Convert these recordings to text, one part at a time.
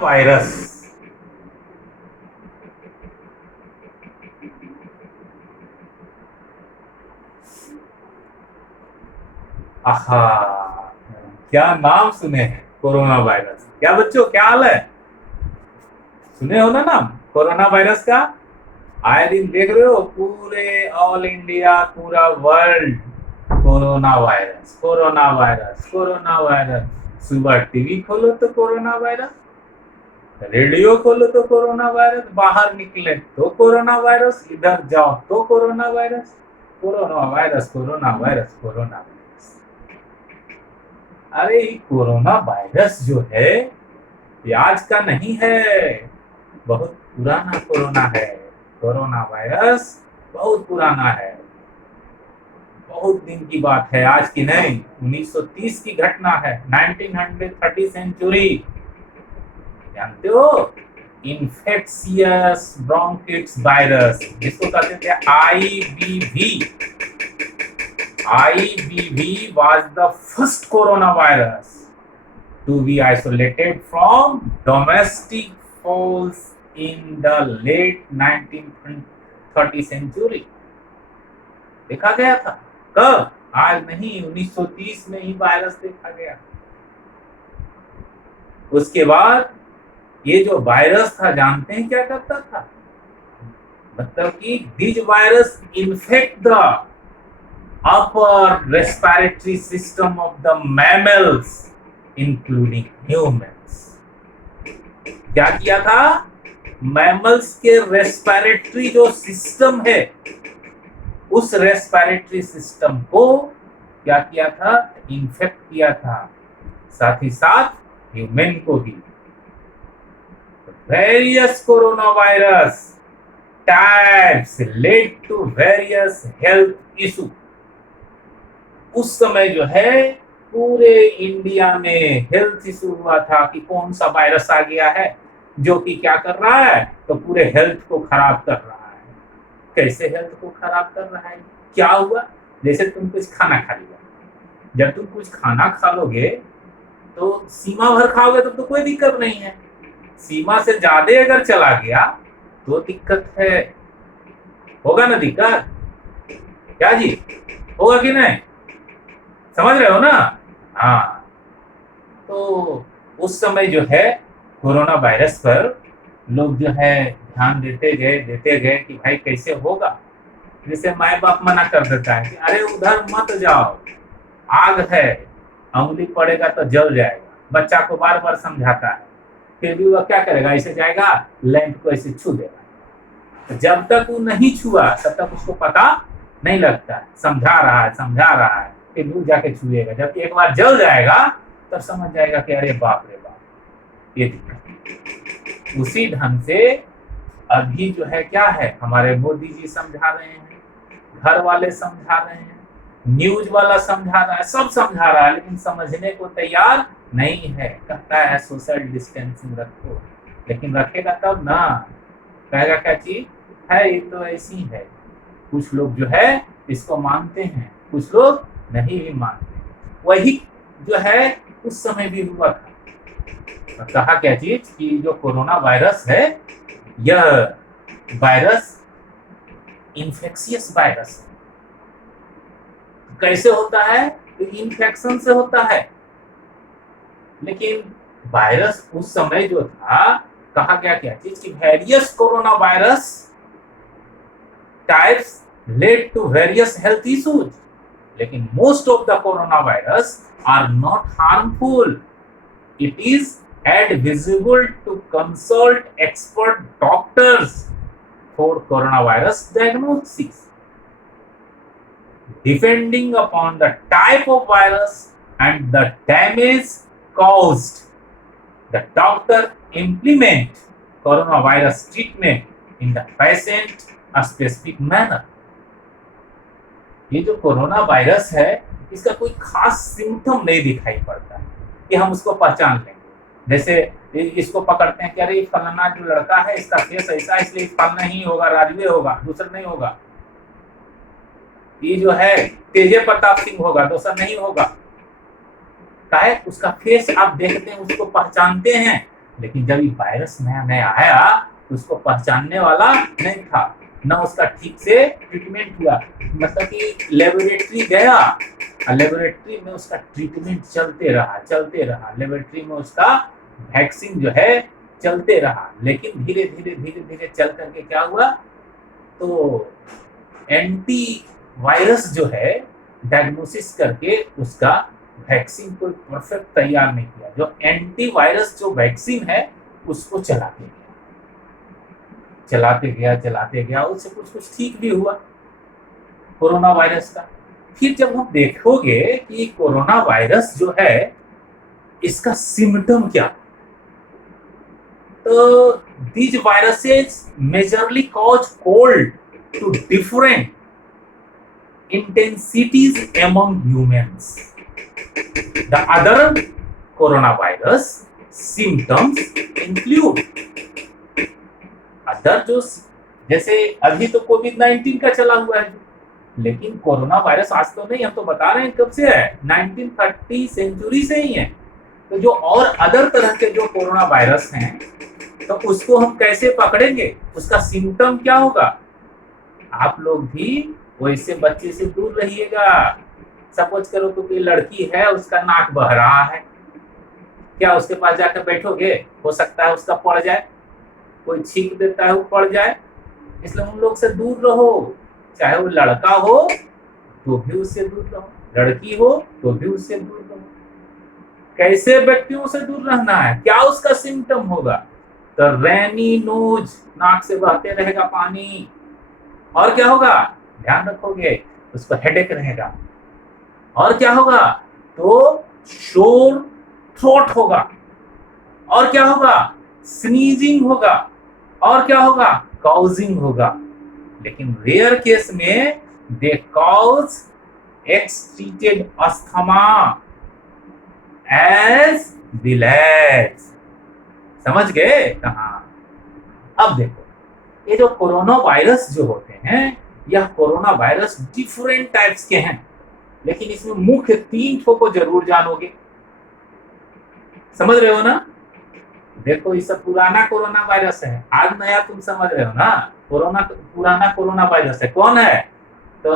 Virus. आहा, क्या नाम सुने हैं, कोरोना वायरस। क्या बच्चों, क्या हाल है? सुने हो ना नाम कोरोना वायरस का? आए दिन देख रहे हो पूरे ऑल इंडिया, पूरा world corona virus, corona virus, corona virus. सुबह टीवी खोलो तो कोरोना वायरस, रेडियो खोलो तो कोरोना वायरस, बाहर निकले तो कोरोना वायरस, इधर जाओ तो corona virus, corona virus, corona virus, corona virus. अरे ये कोरोना वायरस जो है ये आज का नहीं है, बहुत पुराना कोरोना है। कोरोना वायरस बहुत पुराना है, बहुत दिन की बात है, आज की नहीं। 1930 की घटना है, 1930 सेंचुरी। जानते हो, इन्फेक्शियस ब्रोंकिट्स वायरस, जिसको कहते थे IBV. IBV was the first corona virus to be isolated from domestic fowls in the late 1930 century। देखा गया था कब? आज नहीं, 1930 में ही वायरस देखा गया। उसके बाद ये जो वायरस था, जानते हैं क्या करता था? मतलब कि this virus infect the upper respiratory system of the mammals including humans. क्या किया था? मैमल्स के रेस्पिरेटरी जो सिस्टम है, उस रेस्पिरेटरी सिस्टम को क्या किया था? इन्फेक्ट किया था, साथ ही साथ ह्यूमन को भी। Various corona virus types led to various health issue. उस समय जो है पूरे इंडिया में हेल्थ इशू हुआ था कि कौन सा वायरस आ गया है जो कि क्या कर रहा है, तो पूरे हेल्थ को खराब कर रहा है। कैसे हेल्थ को खराब कर रहा है? क्या हुआ? जैसे तुम कुछ खाना खा लिया, जब तुम कुछ खाना खा लोगे तो सीमा भर खाओगे तो कोई दिक्कत नहीं है। सीमा से ज्यादा अगर चला गया तो दिक्कत है, होगा ना दिक्कत? क्या जी, होगा कि नहीं? समझ रहे हो ना? हाँ, तो उस समय जो है कोरोना वायरस पर लोग जो है ध्यान देते गए कि भाई कैसे होगा। जैसे माए बाप मना कर देता है कि अरे उधर मत जाओ, आग है, अंगुली पड़ेगा तो जल जाएगा। बच्चा को बार बार समझाता है, फिर भी वह क्या करेगा? ऐसे जाएगा, लैंप को ऐसे छू देगा। तो जब तक वो नहीं छुआ तब तक उसको पता नहीं लगता, समझा रहा है, फिर दूर जाके छुएगा। जब एक बार जल जाएगा तब समझ जाएगा कि अरे बाप रे बाप, ये दिक्कत। उसी ढंग से अभी जो है क्या है, हमारे मोदी जी समझा रहे हैं, घर वाले समझा रहे हैं, न्यूज वाला समझा रहा है, सब समझा रहा है, लेकिन समझने को तैयार नहीं है। कहता है सोशल डिस्टेंसिंग रखो, लेकिन रखेगा तब ना। कहेगा क्या चीज है, ये तो ऐसी है। कुछ लोग जो है इसको मानते हैं, कुछ लोग नहीं भी मानते। वही जो है उस समय भी हुआ था। कहा क्या चीज कि जो कोरोना वायरस है, यह वायरस इन्फेक्शियस वायरस कैसे होता है? तो इन्फेक्शन से होता है। लेकिन वायरस उस समय जो था, कहा गया क्या चीज कि various corona virus types led to various health issues. लेकिन most of the corona virus are not harmful. It is advisable to consult expert doctors for coronavirus diagnosis. Depending upon the type of virus and the damage caused, the doctor implement coronavirus treatment in the patient a specific manner. ये जो corona virus है, इसका कोई खास symptom नहीं दिखाई पड़ता है कि हम उसको पहचान लेंगे। जैसे इसको पकड़ते हैं कि अरे फलाना जो लड़का है इसका फेस ऐसा, इसलिए फलाना ही होगा, राजवे होगा, दूसरा नहीं होगा। ये जो है तेजे प्रताप सिंह होगा, दूसरा नहीं होगा। काहे? उसका फेस आप देखते हैं, उसको पहचानते हैं, लेकिन जब ये वायरस नया नया आया तो उसको पहचानने वाला नहीं था, न उसका ठीक से ट्रीटमेंट हुआ। मतलब कि लेबोरेटरी गया और लेबोरेटरी में उसका ट्रीटमेंट चलते रहा, लेबोरेटरी में उसका वैक्सीन जो है चलते रहा, लेकिन धीरे धीरे चल करके क्या हुआ, तो एंटी वायरस जो है डायग्नोसिस करके उसका वैक्सीन को परफेक्ट तैयार नहीं किया। जो एंटी वायरस जो वैक्सीन है उसको चलाते गया उससे कुछ कुछ ठीक भी हुआ कोरोना वायरस का। फिर जब हम देखोगे कि कोरोना वायरस जो है इसका सिम्टम क्या, तो these viruses majorly cause cold to different intensities among humans. The other coronavirus symptoms include other जो, जैसे अभी तो कोविड-19 का चला हुआ है, लेकिन कोरोना वायरस आज तो नहीं, हम तो बता रहे हैं कब से है, 1930 सेंचुरी से ही है। तो जो और अदर तरह के जो कोरोना वायरस हैं तो उसको हम कैसे पकड़ेंगे, उसका सिम्टम क्या होगा। आप लोग भी वैसे बच्चे से दूर रहिएगा। सपोज करो तो कोई लड़की है, उसका नाक बह रहा है, क्या उसके पास जाकर बैठोगे? हो सकता है उसका पड़ जाए, कोई छींक देता है वो पड़ जाए, इसलिए उन लोग से दूर रहो। चाहे वो लड़का हो तो भी उससे दूर रहो, लड़की हो तो भी उससे दूर रहो। कैसे व्यक्तियों से दूर रहना है, क्या उसका सिम्टम होगा, तो रैनी नोज, नाक से बहते रहेगा पानी, और क्या होगा, ध्यान रखोगे, उसको हेडेक रहेगा, और क्या होगा, तो शोर थ्रोट होगा, और क्या होगा, स्नीजिंग होगा, और क्या होगा, काउजिंग होगा। लेकिन रेयर केस में they cause exacerbated asthma as relax. समझ गए कहाँ? अब देखो, ये जो कोरोना वायरस जो होते हैं, यह कोरोना वायरस डिफरेंट टाइप्स के हैं, लेकिन इसमें मुख्य 3 ठो को जरूर जानोगे। समझ रहे हो ना? देखो, ये सब पुराना कोरोना वायरस है, आज नया तुम समझ रहे हो ना। पुराना कोरोना वायरस है, कौन है, तो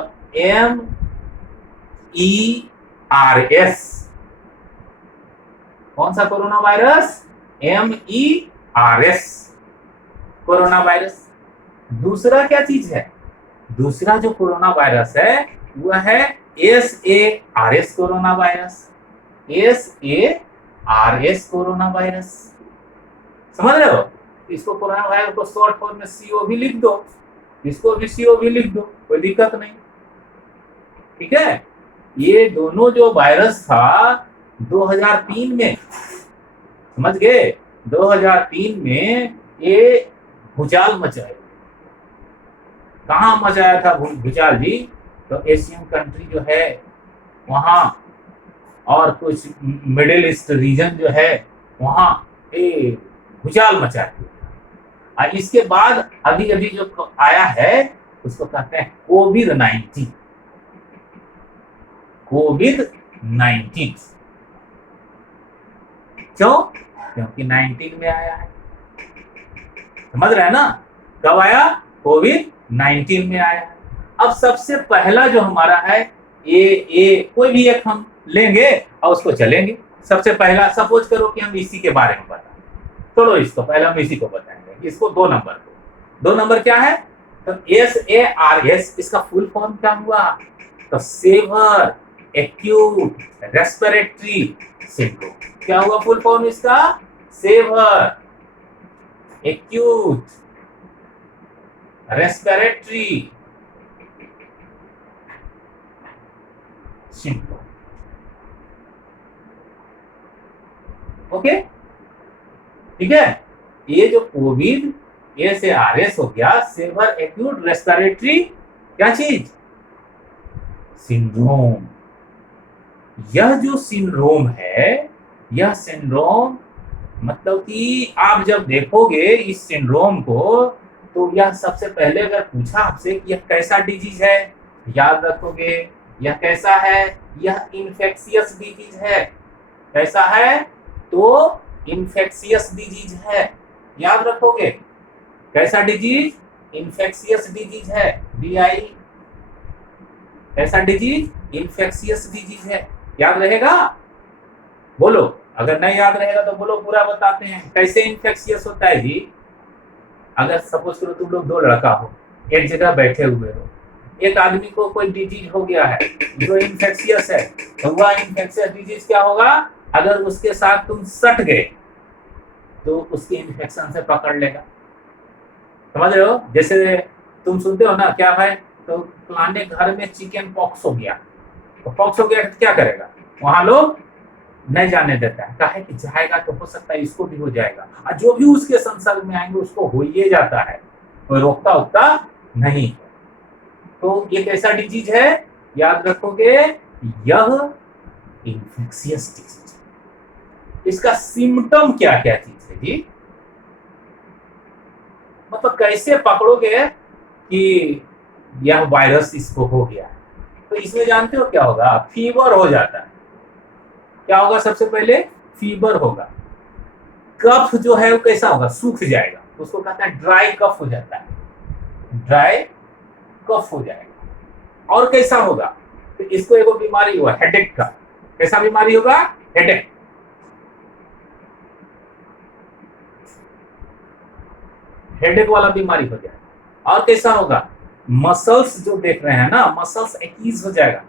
MERS। कौन सा corona virus, MERS corona virus. दूसरा क्या चीज है, दूसरा जो कोरोना वायरस है वह है SARS corona virus, SARS corona virus. समझ रहे हो? इसको कोरोना वायरस को शॉर्ट फॉर्म में CO भी लिख दो, इसको भी CO भी लिख दो, कोई दिक्कत नहीं। ठीक है, ये दोनों जो वायरस था 2003 में, समझ गए, 2003 में ये भूचाल मचाया। कहाँ मचाया था भूचाल जी, तो एशियन कंट्री जो है वहाँ, और कुछ मिडिल ईस्ट रीजन जो है वहाँ भूचाल मचाया। और इसके बाद अभी अभी जो आया है उसको कहते हैं कोविड-19। क्यों? क्योंकि 19 में आया है। समझ रहे हैं ना? कब आया? कोविड-19 में आया। अब सबसे पहला जो हमारा है ये कोई भी एक हम लेंगे और उसको चलेंगे। सबसे पहला सपोज करो कि हम इसी के बारे में बताएं, चलो इसको पहले हम इसी को बताएंगे, इसको 2 नंबर को। 2 नंबर क्या है, तो SARS, इसका फुल फॉर्म क्या हुआ, तो सेवर एक्यूट रेस्पिरेटरी सिंड्रोम। क्या हुआ फुल फॉर्म इसका, severe acute respiratory syndrome. Okay, ठीक है। ये जो कोविड SARS हो गया, सेवर एक्यूट रेस्पिरेटरी क्या चीज, सिंड्रोम। यह जो सिंड्रोम है, यह सिंड्रोम मतलब कि आप जब देखोगे इस सिंड्रोम को, तो यह सबसे पहले अगर पूछा आपसे कि यह कैसा डिजीज है, याद रखोगे यह कैसा है, यह इन्फेक्शियस डिजीज है। कैसा है, तो इन्फेक्शियस डिजीज है, याद रखोगे। कैसा डिजीज? इन्फेक्शियस डिजीज है, DI। कैसा डिजीज? इन्फेक्शियस डिजीज है, याद रहेगा? बोलो, अगर नहीं याद रहेगा तो बोलो, पूरा बताते हैं कैसे इन्फेक्शियस होता है जी। अगर सपोज करो तुम लोग दो लड़का हो, एक जगह बैठे हुए हो, एक आदमी को कोई डिजीज हो गया है जो इन्फेक्शियस है, तो वह इन्फेक्शियस डिजीज क्या होगा? अगर उसके साथ तुम सट गए तो उसकी इन्फेक्शन से पकड़ लेगा। समझ रहे हो? जैसे तुम सुनते हो ना, क्या भाई, तो फलाने घर में चिकन पॉक्स हो गया, तो पॉक्स हो गया तो क्या करेगा? वहां लोग नहीं जाने देता है, कहे कि जाएगा तो हो सकता है इसको भी हो जाएगा, और जो भी उसके संसर्ग में आएंगे उसको हो ही जाता है, कोई रोकता उकता नहीं। तो ये कैसा डिजीज है? याद रखोगे, यह इन्फेक्शियस डिजीज है। इसका सिम्टम क्या क्या चीज है जी? मतलब कैसे पकड़ोगे कि यह वायरस इसको हो गया है? तो इसमें जानते हो क्या होगा? फीवर हो जाता है। क्या होगा? सबसे पहले फीवर होगा, कफ जो है वो कैसा होगा? सूख जाएगा, उसको कहते हैं ड्राई कफ हो जाता है, ड्राई कफ हो जाएगा। और कैसा होगा? तो इसको एगो बीमारी हुआ हेडेक का। कैसा बीमारी होगा? हेडेक। हेडेक वाला बीमारी हो जाएगा। और कैसा होगा? मसल्स जो देख रहे हैं ना, मसल्स एक्यूज हो जाएगा,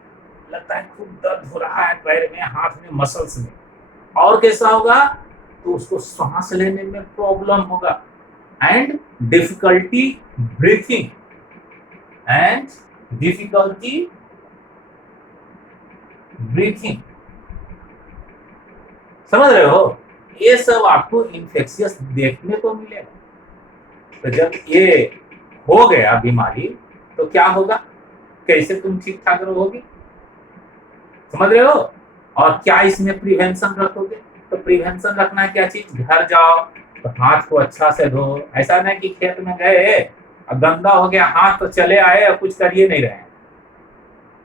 लगता है खूब दर्द हो रहा है पैर में, हाथ में, मसल्स में। और कैसा होगा? तो उसको सांस लेने में प्रॉब्लम होगा, and difficulty breathing, and difficulty breathing. समझ रहे हो? ये सब आपको इन्फेक्शियस देखने को मिलेगा। तो जब ये हो गया बीमारी तो क्या होगा? कैसे तुम ठीक ठाक रहोगे? समझ रहे हो? और क्या इसमें प्रिवेंशन रखोगे? तो प्रिवेंशन रखना है क्या चीज? घर जाओ तो हाथ को अच्छा से धो। ऐसा नहीं कि खेत में गए अब गंदा हो गया हाथ तो चले आए और कुछ करिए नहीं रहे।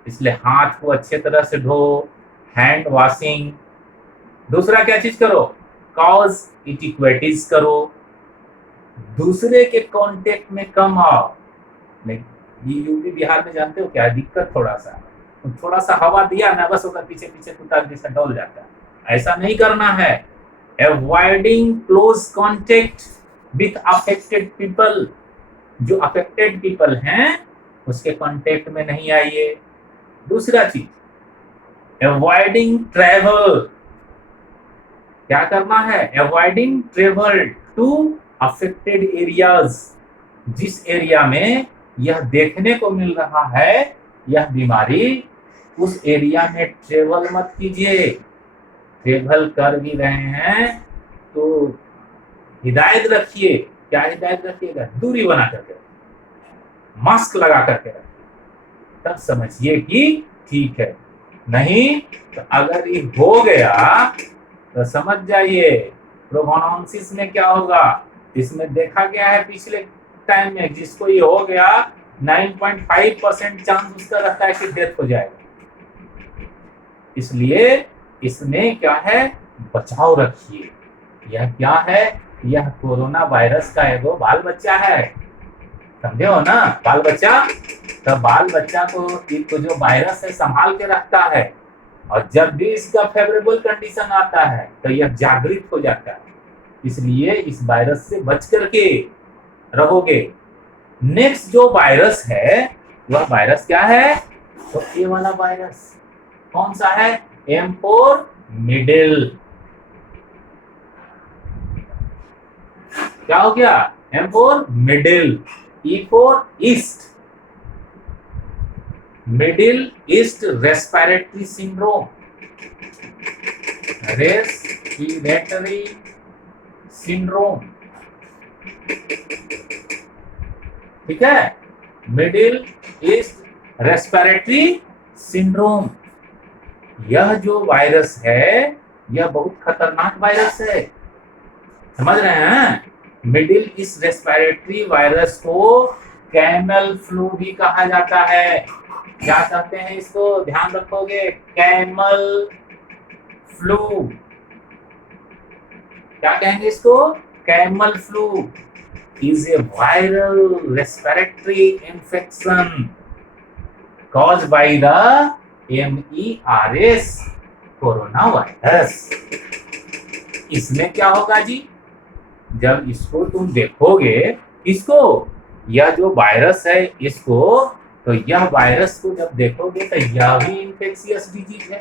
इसलिए हाथ को अच्छे तरह से धो, हैंड वॉशिंग। दूसरा क्या चीज करो? कॉज इटिक्वेटीज करो, दूसरे के कांटेक्ट में कम आओ। नहीं, ये यूपी बिहार में जानते हो क्या है दिक्कत? थोड़ा सा हवा दिया ना, बस होकर पीछे पीछे कुत्ता जैसा डोल जाता है। ऐसा नहीं करना है। Avoiding close contact with affected people. जो अफेक्टेड पीपल हैं उसके कांटेक्ट में नहीं आइए। दूसरा चीज, अवॉइडिंग ट्रेवल। क्या करना है? Avoiding travel to affected areas. जिस एरिया में यह देखने को मिल रहा है यह बीमारी, उस एरिया में ट्रेवल मत कीजिए। ट्रेवल कर भी रहे हैं तो हिदायत रखिए। क्या हिदायत रखिएगा? दूरी बना करके, मास्क लगा करके रखिए, तब समझिए कि ठीक है। नहीं तो अगर ये हो गया तो समझ जाइए प्रोगनोसिस में क्या होगा। इसमें देखा गया है पिछले टाइम में, जिसको ये हो गया 9.5% चांस उसका रहता है कि डेथ हो जाएगा। इसलिए इसमें क्या है? बचाव रखिए। यह क्या है? यह कोरोना वायरस का एगो बाल बच्चा है। समझे हो ना? बाल बच्चा। तो बाल बच्चा को जो वायरस है संभाल के रखता है, और जब भी इसका फेवरेबल कंडीशन आता है तो यह जागृत हो जाता है। इसलिए इस वायरस से बच करके रहोगे। नेक्स्ट जो वायरस है वह वायरस क्या है? तो ये वाला वायरस कौन सा है? M for middle. क्या हो गया? M for middle, E for east. Middle east respiratory syndrome, respiratory syndrome. ठीक है? Middle east respiratory syndrome. यह जो वायरस है यह बहुत खतरनाक वायरस है। समझ रहे हैं? मिडिल ईस्ट रेस्पिरेटरी वायरस को कैमल फ्लू भी कहा जाता है। क्या कहते हैं इसको? ध्यान रखोगे, कैमल फ्लू। क्या कहेंगे इसको? Camel flu is a viral respiratory infection caused by the MERS corona virus. इसमें क्या होगा जी, जब इसको तुम देखोगे, इसको, यह जो वायरस है इसको, तो यह वायरस को जब देखोगे तो यह भी इन्फेक्शियस डिजीज है।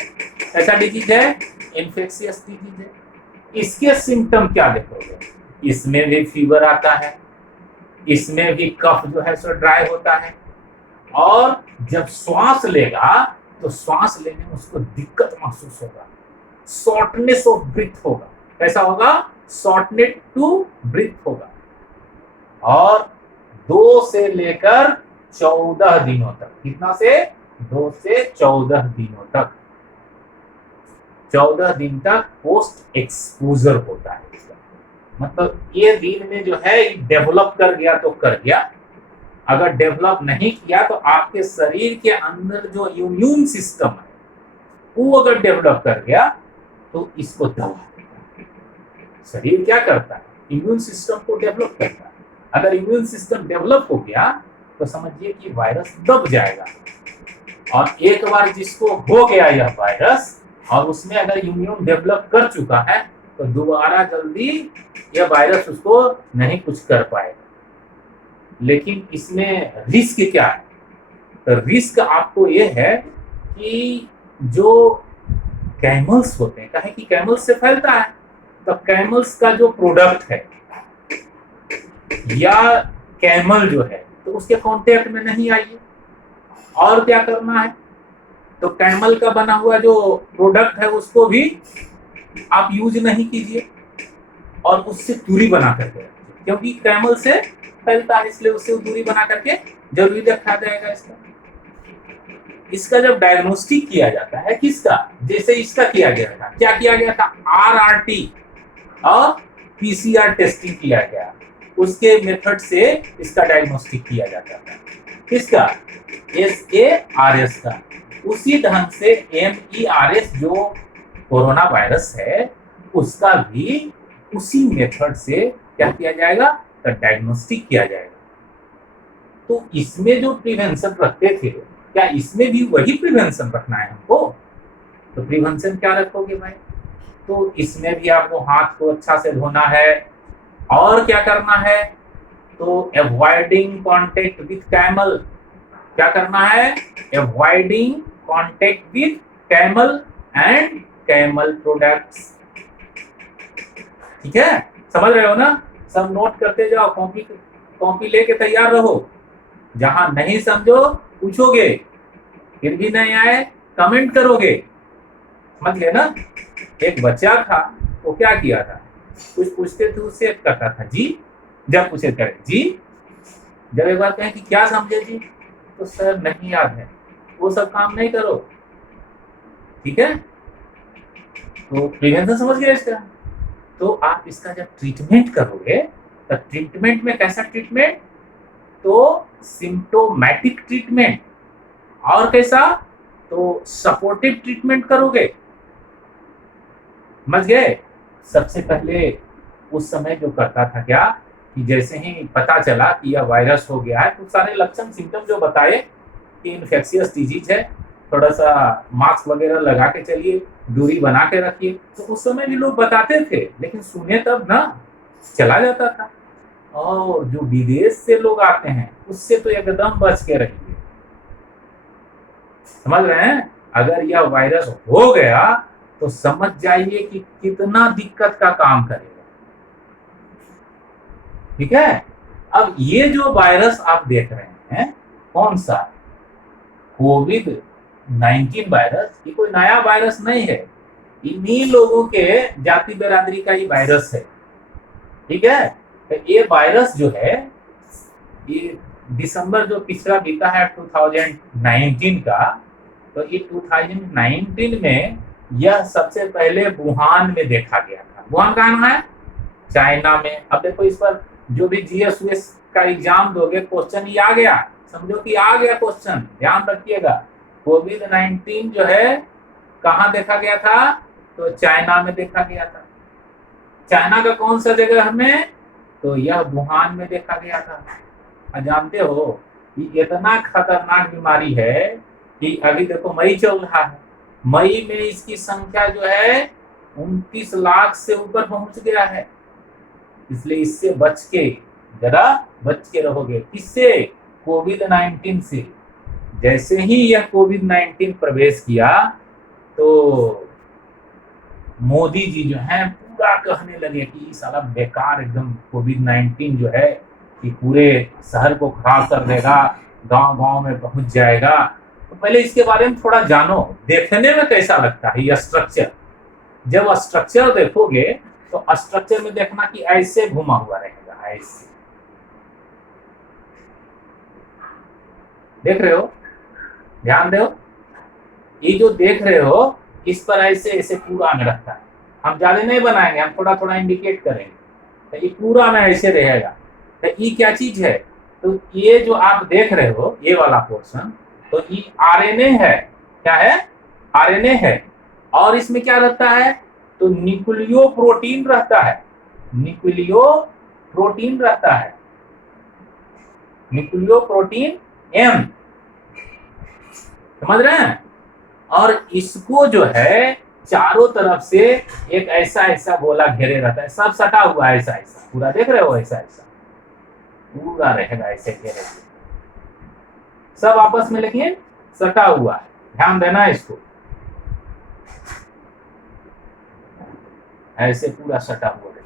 ऐसा डिजीज है, इन्फेक्शियस डिजीज है। इसके सिम्टम क्या देखोगे? इसमें भी फीवर आता है, इसमें भी कफ जो है सो ड्राई होता है, और जब श्वास लेगा तो श्वास लेने में उसको दिक्कत महसूस होगा, शॉर्टनेस ऑफ ब्रीथ होगा। कैसा होगा? शॉर्टनेस टू ब्रीथ होगा। और 2 से लेकर 14 दिनों तक, कितना से? 2 से 14 दिनों तक, 14 दिन तक पोस्ट एक्सपोजर होता है इसका। मतलब ये दिन में जो है डेवलप कर गया तो कर गया, अगर डेवलप नहीं किया तो आपके शरीर के अंदर जो इम्यून सिस्टम है वो अगर डेवलप कर गया तो इसको दबा देता है। शरीर क्या करता है? इम्यून सिस्टम को डेवलप करता है। अगर इम्यून सिस्टम डेवलप हो गया तो समझिए कि वायरस दब जाएगा। और एक बार जिसको हो गया यह वायरस और उसमें अगर इम्यून डेवलप कर चुका है तो दोबारा जल्दी यह वायरस उसको नहीं कुछ कर पाएगा। लेकिन इसमें रिस्क क्या है? तो रिस्क आपको यह है कि जो कैमल्स होते हैं, कहें कि कैमल्स से फैलता है, तो कैमल्स का जो प्रोडक्ट है या कैमल जो है तो उसके कांटेक्ट में नहीं आइए। और क्या करना है? तो कैमल का बना हुआ जो प्रोडक्ट है उसको भी आप यूज नहीं कीजिए और उससे दूरी बना करके रखिए, क्योंकि कैमल से फैलता है, इसलिए उससे दूरी बना करके जरूरी रखा जाएगा इसका। इसका जब डायग्नोस्टिक किया जाता है, किसका? जैसे इसका किया गया था, क्या किया गया था? RRT और PCR टेस्टिंग किया गया, उसके मेथड से इसका डायग्नोस्टिक किया जाता था। किसका? SARS का। उसी ढंग से MERS जो कोरोना वायरस है उसका भी उसी मेथड से क्या किया जाएगा? तो डायग्नोस्टिक किया जाएगा। तो इसमें जो प्रिवेंशन रखते थे, क्या इसमें भी वही प्रिवेंशन रखना है हमको? तो प्रिवेंशन क्या रखोगे भाई? तो इसमें भी आपको हाथ को अच्छा से धोना है। और क्या करना है? तो अवॉइडिंग कॉन्टेक्ट विथ कैमल। क्या करना है? Avoiding contact with camel and camel products. ठीक है, समझ रहे हो ना? सब नोट करते जाओ, कॉपी लेके तैयार रहो। जहां नहीं समझो पूछोगे, फिर भी नहीं आए कमेंट करोगे। समझ गए ना? एक बच्चा था, वो क्या किया था, कुछ पूछते थे उससे करता था जी, जब पूछे करे जी, जब एक बार कहें कि क्या समझे जी, तो सर नहीं याद है। वो सब काम नहीं करो, ठीक है? तो प्रिवेंशन समझ गए इसका। तो आप इसका जब ट्रीटमेंट करोगे तो ट्रीटमेंट में कैसा ट्रीटमेंट? तो सिम्प्टोमैटिक ट्रीटमेंट। और कैसा? तो सपोर्टिव ट्रीटमेंट करोगे। समझ गए? सबसे पहले उस समय जो करता था क्या कि जैसे ही पता चला कि यह वायरस हो गया है तो सारे लक्षण सिम्टम जो बताए कि इन्फेक्शियस डिजीज है, थोड़ा सा मास्क वगैरह लगा के चलिए, दूरी बना के रखिए, तो उस समय भी लोग बताते थे, लेकिन सुने तब ना, चला जाता था। और जो विदेश से लोग आते हैं उससे तो एकदम बच के रहिए। समझ रहे हैं? अगर यह वायरस हो गया तो समझ जाइए कि कितना दिक्कत का काम करेगा। ठीक है? अब ये जो वायरस आप देख रहे हैं, कौन सा? कोविड-19 वायरस, ये कोई नया वायरस नहीं है, इन्हीं लोगों के जाति बिरादरी का ही वायरस है। ठीक है? तो ये वायरस जो है, ये दिसंबर जो पिछला बीता है 2019 का, तो ये 2019 में यह सबसे पहले वुहान में देखा गया था। वुहान कहाँ है? चाइना में। अब देखो, इस पर जो भी GS का एग्जाम दोगे, क्वेश्चन ये आ गया, समझो कि आ गया क्वेश्चन, ध्यान रखिएगा। कोविड-19 जो है कहाँ देखा गया था? तो चाइना में देखा गया था। चाइना का कौन सा जगह में? तो यह वुहान में देखा गया था। और जानते हो कि इतना खतरनाक बीमारी है कि अभी देखो मई चल रहा है, मई में इसकी संख्या जो है 29 लाख से ऊपर पहुंच गया है। इसलिए इससे बच के, जरा बच के रहोगे। किससे? कोविड-19 से। जैसे ही यह कोविड-19 प्रवेश किया तो मोदी जी जो है पूरा कहने लगे कि साला बेकार एकदम कोविड-19 जो है कि पूरे शहर को खराब कर देगा, गांव गांव में पहुंच जाएगा। तो पहले इसके बारे में थोड़ा जानो, देखने में कैसा लगता है यह स्ट्रक्चर। जब स्ट्रक्चर देखोगे तो स्ट्रक्चर में देखना कि ऐसे घुमा हुआ रहेगा, ऐसे देख रहे हो, ध्यान दो। ये जो देख रहे हो इस पर ऐसे ऐसे पूरा में रखता है। हम ज्यादा नहीं बनाएंगे, हम थोड़ा थोड़ा इंडिकेट करेंगे। तो ये पूरा में ऐसे रहेगा। तो ये क्या चीज है? तो ये जो आप देख रहे हो ये वाला पोर्शन, तो ये आरएनए है। क्या है? आरएनए है। और इसमें क्या रहता है? तो न्यूक्लियो प्रोटीन रहता है। न्यूक्लियो प्रोटीन रहता है, न्यूक्लियो प्रोटीन एम, समझ रहे हैं? और इसको जो है चारों तरफ से एक ऐसा ऐसा गोला घेरे रहता है, सब सटा हुआ है ऐसा ऐसा, पूरा देख रहे हो ऐसा ऐसा पूरा रहेगा ऐसे घेरे, सब आपस में लेकिन सटा हुआ है। ध्यान देना इसको, ऐसे पूरा सटा हुआ रहेगा।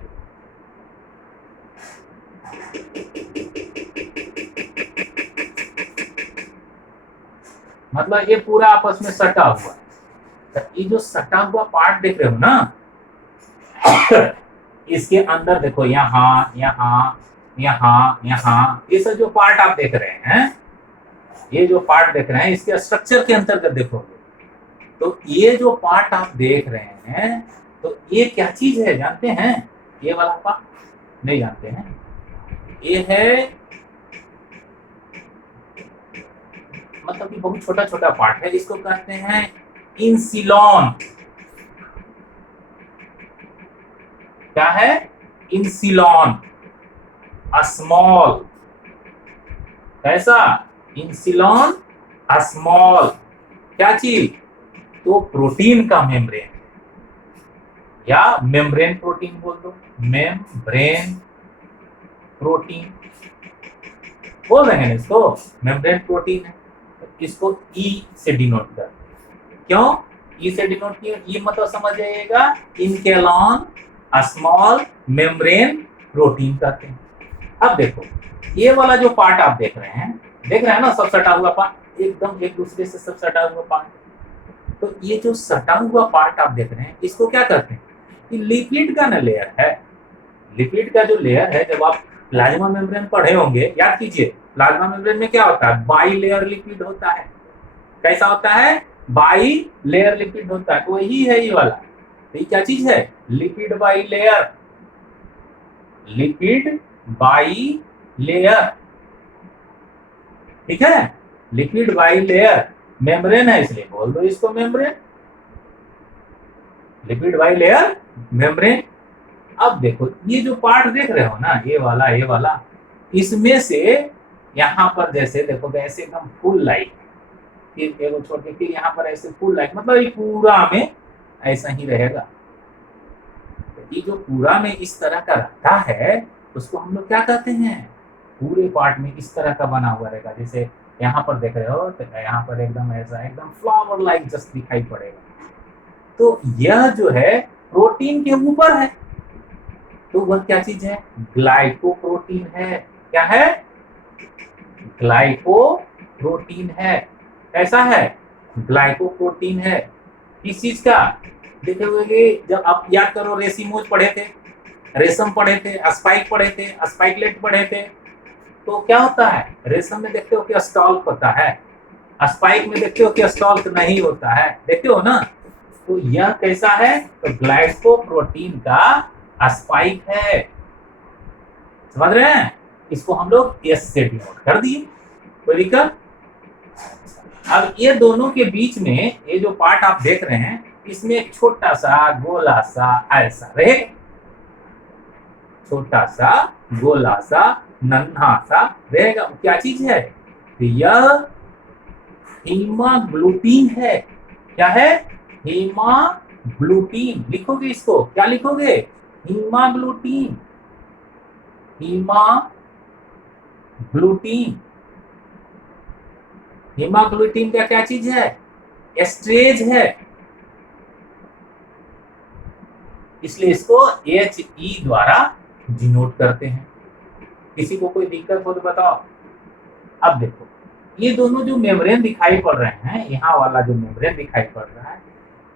मतलब ये पूरा आपस में सटा हुआ है। तो ये जो सटा हुआ पार्ट देख रहे हो ना, इसके अंदर देखो यहाँ यहाँ यहाँ यहाँ, ये सब जो पार्ट आप देख रहे हैं, ये जो पार्ट देख रहे हैं इसके स्ट्रक्चर के अंतर्गत देखोगे तो ये जो पार्ट आप देख रहे हैं तो ये क्या चीज है जानते हैं? ये वाला पार्ट नहीं जानते हैं? ये है, मतलब कि बहुत छोटा छोटा पार्ट है, इसको कहते हैं इंसिलॉन। क्या है? इंसिलॉन, स्मॉल। कैसा? इंसिलॉन स्मॉल। क्या चीज? तो प्रोटीन का मेम्ब्रेन, या मेम्ब्रेन प्रोटीन बोल दो, मेम्ब्रेन प्रोटीन बोल रहे हैं इसको, मेम्ब्रेन प्रोटीन है। इसको ई से डिनोट कर, क्यों ई से डिनोट किया? ई मतलब समझ जाइएगा, इनकेलॉन स्मॉल मेम्ब्रेन प्रोटीन कहते हैं। अब देखो ये वाला जो पार्ट आप देख रहे हैं ना, सब सटा हुआ पार्ट, एकदम एक दूसरे से सब सटा हुआ पार्ट। तो ये जो सटा हुआ पार्ट आप देख रहे हैं इसको क्या कहते हैं? कि लिपिड का ना लेयर है। लिपिड का जो लेयर है, जब आप प्लाज्मा मेम्ब्रेन पढ़े होंगे, याद कीजिए प्लाज्मा मेम्ब्रेन में क्या होता है? बाई लेयर लिपिड होता है। कैसा होता है? बाई लेयर लिपिड होता है। वही है ये वाला। तो ये क्या चीज है? Lipid by layer, lipid by layer, ठीक है? लिपिड बाई लेयर मेम्ब्रेन है इसलिए बोल दो इसको membrane, lipid by layer membrane. अब देखो ये जो पार्ट देख रहे हो ना, ये वाला, इसमें से यहाँ पर जैसे देखो ऐसे एकदम फुल लाइट, फिर एगो छोड़ के फिर यहाँ पर ऐसे फुल लाइट, मतलब ये पूरा में ऐसा ही रहेगा। तो ये जो पूरा में इस तरह का रहता है उसको हम लोग क्या कहते हैं? पूरे पार्ट में इस तरह का बना हुआ रहेगा। जैसे यहाँ पर देख रहे हो तो यहाँ पर एकदम ऐसा एकदम फ्लावर लाइक जस्ट दिखाई पड़ेगा। तो यह जो है प्रोटीन के ऊपर है, तो वह क्या चीज है? ग्लाइकोप्रोटीन है। क्या है? ग्लाइकोप्रोटीन है। कैसा है? ग्लाइकोप्रोटीन है। किस चीज का? देखे हुए जब आप याद करो रेसिमोज पढ़े थे, रेशम पढ़े थे, स्पाइक पढ़े थे, स्पाइकलेट पढ़े थे, तो क्या होता है? रेशम में देखते हो कि स्टॉल्क होता है, स्पाइक में देखते हो कि स्टॉल्क नहीं होता है, देखते हो ना? तो यह कैसा है? तो ग्लाइकोप्रोटीन का स्पाइक है। समझ रहे हैं? इसको हम लोग एस से डिनोट कर दिए, कोई दिक्कत? अब ये दोनों के बीच में ये जो पार्ट आप देख रहे हैं इसमें एक छोटा सा गोला सा ऐसा रहेगा, छोटा सा गोला सा नन्हा सा रहेगा। क्या चीज है? तो यह हीमाग्लूटीन है। क्या है? हीमाग्लूटीन। लिखोगे इसको, क्या लिखोगे? हीमाग्लूटीन। हीमाग्लूटीन। हीमाग्लूटीन का क्या चीज है? एस्ट्रेज है। इसलिए इसको HE द्वारा डिनोट करते हैं। किसी को कोई दिक्कत हो तो बताओ। अब देखो, ये दोनों जो मेम्ब्रेन दिखाई पड़ रहे हैं, यहाँ वाला जो मेम्ब्रेन दिखाई पड़ रहा है,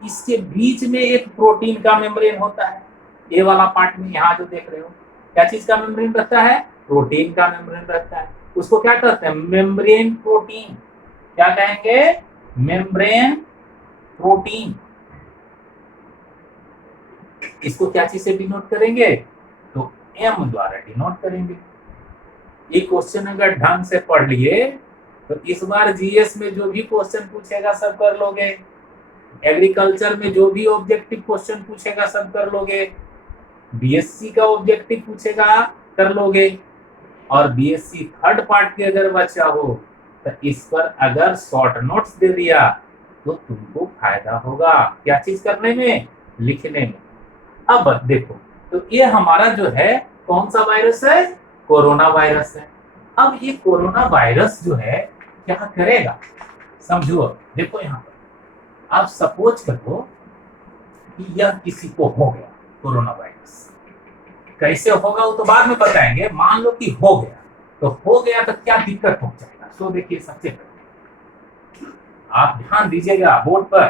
इसके बीच में एक प्रोटीन का मेम्ब्रेन होता है। ये वाला पार्ट में यहाँ जो देख रहे हो, क्या चीज का मेम्ब्रेन रहता है? प्रोटीन का मेम्ब्रेन रहता है। उसको क्या कहते हैं? Membrane protein. क्या कहेंगे? Membrane protein. इसको क्या चीज से डिनोट करेंगे? तो M द्वारा डिनोट करेंगे। ये क्वेश्चन अगर ढंग से पढ़ लिए तो इस बार जीएस में जो भी क्वेश्चन पूछेगा सब कर लोगे। एग्रीकल्चर में जो भी ऑब्जेक्टिव क्वेश्चन पूछेगा सब कर लोगे। बीएससी का ऑब्जेक्टिव पूछेगा कर लोगे। और बीएससी थर्ड पार्ट के अगर बच्चा हो तो इस पर अगर शॉर्ट नोट्स दे दिया तो तुमको फायदा होगा। क्या चीज करने में? लिखने में। अब देखो, तो ये हमारा जो है कौन सा वायरस है? कोरोना वायरस है। अब ये कोरोना वायरस जो है क्या करेगा? समझो। अब देखो यहाँ पर आप सपोज करो कि यह किसी को हो गया कोरोना वायरस। कैसे होगा वो तो बाद में बताएंगे। मान लो कि हो गया, तो हो गया तो क्या दिक्कत हो जाएगा? सो देखिए, सबसे पहले आप ध्यान दीजिएगा, बोर्ड पर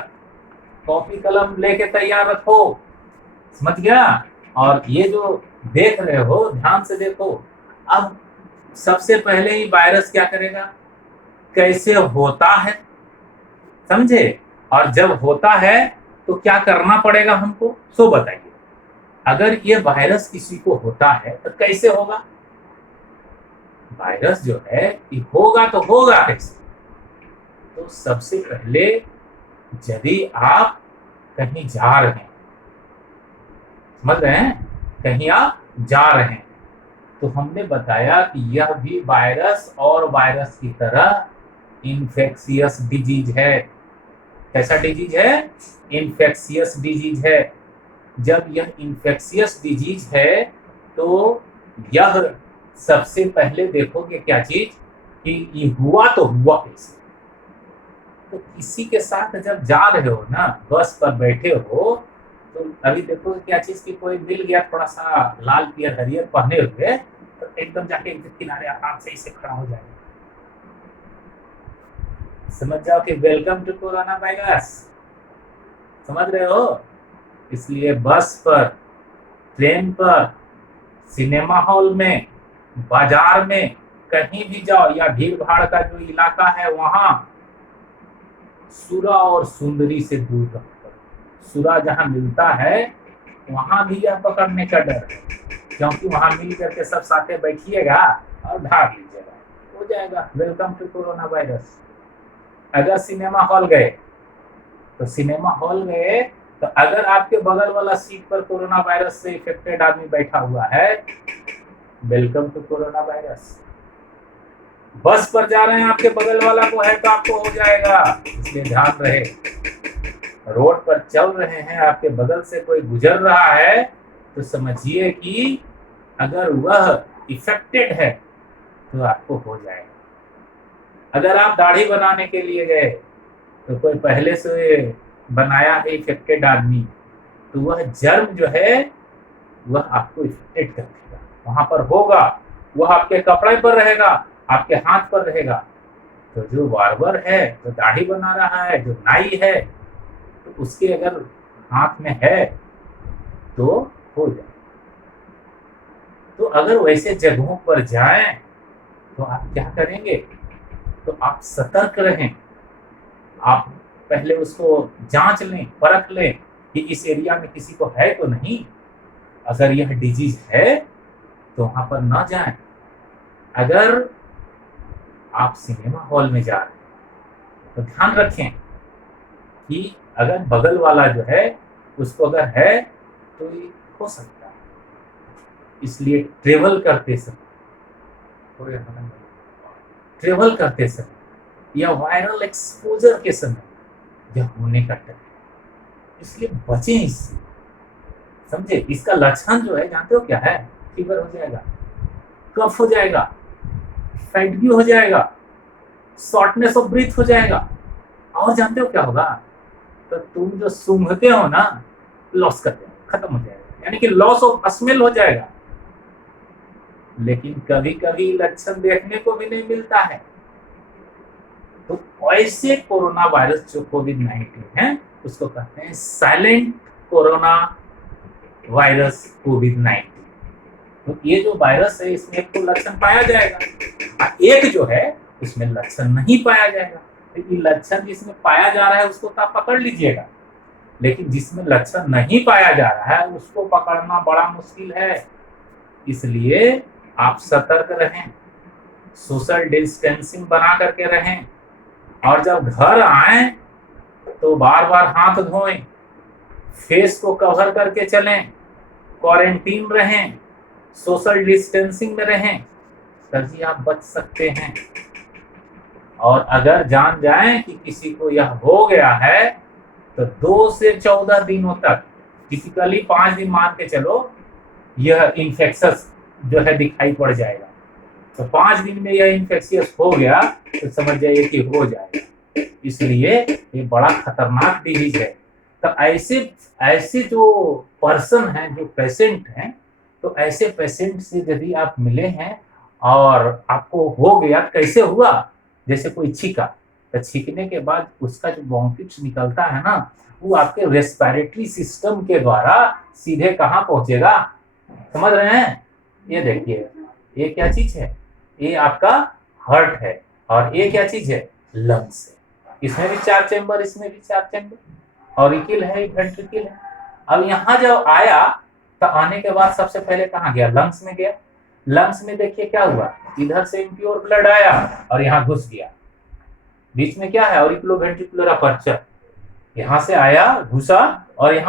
कॉपी कलम लेके तैयार रखो। समझ गया? और ये जो देख रहे हो ध्यान से देखो। अब सबसे पहले ही वायरस क्या करेगा? कैसे होता है, समझे? और जब होता है तो क्या करना पड़ेगा हमको, सो बताइए। अगर ये वायरस किसी को होता है तो कैसे होगा? वायरस जो है कि होगा तो होगा कैसे? तो सबसे पहले यदि आप कहीं जा रहे हैं, समझ रहे हैं, कहीं आप जा रहे हैं, तो हमने बताया कि यह भी वायरस और वायरस की तरह इन्फेक्शियस डिजीज है। कैसा डिजीज है? इन्फेक्शियस डिजीज है। जब यह इन्फेक्शियस डिजीज है तो यह सबसे पहले देखोगे क्या चीज कि ये हुआ तो हुआ कैसे। तो किसी के साथ जब जा रहे हो ना, बस पर बैठे हो, तो अभी देखो क्या चीज की कोई मिल गया थोड़ा सा लाल पियर हरियर पहने हुए, तो एकदम जाके किनारे आराम से इसे खड़ा हो जाएगा। समझ जाओ कि वेलकम टू कोरोना वायरस। समझ रहे हो? इसलिए बस पर, ट्रेन पर, सिनेमा हॉल में, बाजार में, कहीं भी जाओ या भीड़ भाड़ का जो इलाका है वहां सुरा और सुंदरी से दूर रहो। सुरा जहां मिलता है वहां भी यह पकड़ने का डर है, क्योंकि वहां मिल करके सब साथे बैठिएगा और भाग लीजिएगा, हो जाएगा वेलकम टू कोरोना वायरस। अगर सिनेमा हॉल गए तो सिनेमा हॉल में तो अगर आपके बगल वाला सीट पर कोरोना वायरस से इफेक्टेड आदमी बैठा हुआ है, वेलकम टू कोरोना वायरस। बस पर जा रहे हैं, आपके बगल वाला को है तो आपको हो जाएगा, इसलिए ध्यान रहे। रोड पर चल रहे हैं, आपके बगल से कोई गुजर रहा है तो समझिए कि अगर वह इफेक्टेड है तो आपको हो जाएगा। अगर आप दाढ़ी बनाने के लिए गए तो कोई पहले से बनाया है इफेक्टेड आदमी, तो वह जर्म जो है वह आपको इफेक्टेड कर देगा, वहां पर होगा, वह आपके कपड़े पर रहेगा, आपके हाथ पर रहेगा। तो जो बार्बर है, जो दाढ़ी बना रहा है, जो नाई है, तो उसके अगर हाथ में है तो हो जाए। तो अगर वैसे जगहों पर जाएं तो आप क्या करेंगे? तो आप सतर्क रहें। आप पहले उसको जांच लें, परख लें कि इस एरिया में किसी को है तो नहीं। अगर यह डिजीज है तो वहां पर ना जाएं। अगर आप सिनेमा हॉल में जा रहे हैं तो ध्यान रखें कि अगर बगल वाला जो है उसको अगर है तो ये हो सकता है। इसलिए ट्रेवल करते समय या वायरल एक्सपोजर के समय यह होने का डर है, इसलिए बचें इससे। समझे? इसका लक्षण जो है जानते हो क्या है? फीवर हो जाएगा, कफ हो जाएगा, फैटिग हो जाएगा, शॉर्टनेस ऑफ ब्रीथ हो जाएगा, और जानते हो क्या होगा? तो तुम जो सूंघते हो ना, लॉस कर देगा, खत्म हो जाएगा, यानी कि लॉस ऑफ स्मेल हो जाएगा। लेकिन कभी कभी लक्षण देखने को भी नहीं मिलता है। तो ऐसे कोरोना वायरस जो कोविड-19 है उसको कहते हैं साइलेंट कोरोना वायरस कोविड-19। तो ये जो वायरस है इसमें एक तो लक्षण पाया जाएगा, एक जो है उसमें लक्षण नहीं पाया जाएगा। लेकिन लक्षण जिसमें पाया जा रहा है उसको तो आप पकड़ लीजिएगा, लेकिन जिसमें लक्षण नहीं पाया जा रहा है उसको पकड़ना बड़ा मुश्किल है। इसलिए आप सतर्क रहें, सोशल डिस्टेंसिंग बना करके रहें, और जब घर आए तो बार बार हाथ धोएं, फेस को कवर करके चलें, क्वारंटीन रहें, सोशल डिस्टेंसिंग में रहें, तभी आप बच सकते हैं। और अगर जान जाए कि किसी को यह हो गया है तो 2 से 14 दिनों तक, टिपिकली 5 दिन मान के चलो, यह इन्फेक्शस जो है दिखाई पड़ जाएगा। तो 5 दिन में यह इन्फेक्शियस हो गया तो समझ जाइए कि हो जाएगा। इसलिए ये बड़ा खतरनाक डिजीज है। तो ऐसे जो पर्सन हैं, जो पेशेंट हैं, तो ऐसे पेशेंट से यदि आप मिले हैं और आपको हो गया, कैसे हुआ? जैसे कोई छींका, तो छींकने के बाद उसका जो ब्रोंकिट्स निकलता है ना, वो आपके रेस्पिरेटरी सिस्टम के द्वारा सीधे कहाँ पहुंचेगा? समझ रहे हैं? ये देखिए, ये क्या चीज है? ये आपका हार्ट है, और ये क्या चीज है? लंग्स है। इसमें भी 4 चैम्बर, इसमें भी 4 चैम्बर, ऑरिकल है, वेंट्रिकल है। अब यहाँ जब आया तो आने के बाद सबसे पहले कहाँ गया? लंग्स में गया। लंग्स में देखिए क्या हुआ, इधर से इम्प्योर ब्लड आया और यहाँ घुस गया। बीच में क्या है? ऑरिकुलो वेंट्रिकुलर अपर्चर, यहाँ से आया, घुसा, और यहाँ